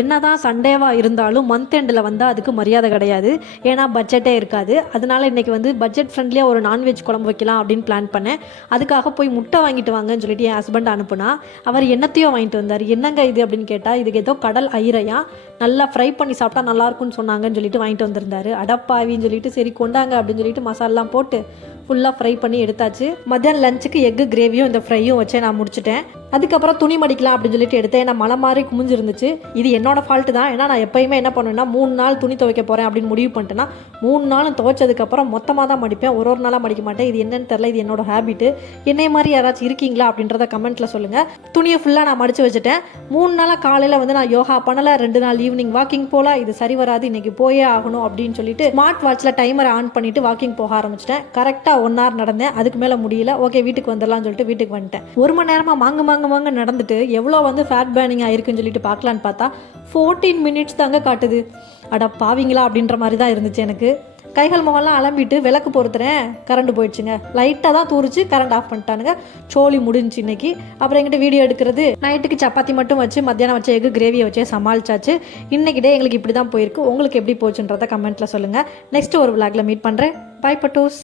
என்னதான் சண்டேவாக இருந்தாலும் மந்த் எண்டில் வந்தால் அதுக்கு மரியாதை கிடையாது. ஏன்னா பட்ஜெட்டே இருக்காது. அதனால இன்றைக்கி வந்து பட்ஜெட் ஃப்ரெண்ட்லியாக ஒரு நான்வெஜ் குழம்பு வைக்கலாம் அப்படின்னு பிளான் பண்ணேன். அதுக்காக போய் முட்டை வாங்கிட்டு வாங்கன்னு சொல்லிட்டு என் ஹஸ்பண்ட் அனுப்புனா, அவர் என்னத்தையும் வாங்கிட்டு வந்தார். என்னங்க இது அப்படின்னு கேட்டால், இதுக்கு ஏதோ கடல் ஐரையா நல்லா ஃப்ரை பண்ணி சாப்பிட்டா நல்லாயிருக்குன்னு சொன்னாங்கன்னு சொல்லிட்டு வாங்கிட்டு வந்திருந்தாரு. அடப்பாவின்னு சொல்லிட்டு சரி கொண்டாங்க அப்படின்னு சொல்லிட்டு மசாலாம் போட்டு ஃபுல்லாக ஃப்ரை பண்ணி எடுத்தாச்சு. மத்தியானம் லஞ்சுக்கு எக்கு கிரேவியும் இந்த ஃப்ரையும் வச்சு நான் முடிச்சிட்டேன். அதுக்கப்புறம் துணி மடிக்கலாம் அப்படின்னு சொல்லிட்டு எடுத்தேன். ஏன்னா மழை மாதிரி குமிஞ்சிருந்துச்சு. இது என்னோட ஃபால்ட்டு தான். ஏன்னா நான் எப்போயுமே என்ன பண்ணுவேன்னா 3 நாள் துணி துவைக்க போகிறேன் அப்படின்னு முடிவு பண்ணிட்டேன்னா 3 நாளும் துவைச்சதுக்கப்புறம் மொத்தமாக தான் மடிப்பேன். ஒரு நாளாக மடிக்க மாட்டேன். இது என்னன்னு தெரில, இது என்னோட ஹேபிட்டு. என்னை மாதிரி யாராச்சும் இருக்கீங்களா அப்படின்றத கமெண்ட்டில் சொல்லுங்கள். துணியை ஃபுல்லாக நான் மடித்து வச்சுட்டேன். 3 நாளாக காலையில் வந்து நான் யோகா பண்ணலை, 2 நாள் ஈவினிங் வாக்கிங் போகல. இது சரி வராது, இன்றைக்கி போயே ஆகணும் அப்படின்னு சொல்லிட்டு ஸ்மார்ட் வாட்சில் டைமரை ஆன் பண்ணிவிட்டு வாக்கிங் போக ஆரம்பிச்சிட்டேன். கரெக்டாக 1 hour நடந்தேன். அதுக்கு மேலே முடியல. ஓகே வீட்டுக்கு வந்துடலாம்னு சொல்லிட்டு வீட்டுக்கு வந்துட்டேன். 1 மணி நேரமாக மாங்கு நடந்துட்டு எவ்வளோ வந்து ஃபேட் பேர்னிங் ஆயிருக்குன்னு சொல்லிட்டு பார்க்கலான்னு பார்த்தா 14 minutes தாங்க காட்டுது. அட பாவீங்களா அப்படின்ற மாதிரி தான் இருந்துச்சு எனக்கு. கைகள் முகம்லாம் அலம்பிட்டு விளக்கு பொறுத்துறேன், கரண்ட் போயிடுச்சுங்க. லைட்டாக தான் தூரிச்சு கரண்ட் ஆஃப் பண்ணிட்டானுங்க. சோழி முடிஞ்சு இன்னைக்கு. அப்புறம் எங்கிட்ட வீடியோ எடுக்கிறது, நைட்டுக்கு சப்பாத்தி மட்டும் வச்சு மத்தியானம் வச்ச எக்கு கிரேவியை வச்சே சமாளிச்சாச்சு. இன்னைக்கு டே எங்களுக்கு இப்படி தான் போயிருக்கு. உங்களுக்கு எப்படி போச்சுன்றதை கமெண்ட்டில் சொல்லுங்கள். நெக்ஸ்ட் ஒரு விளாகில் மீட் பண்ணுறேன். பை பட்டூஸ்.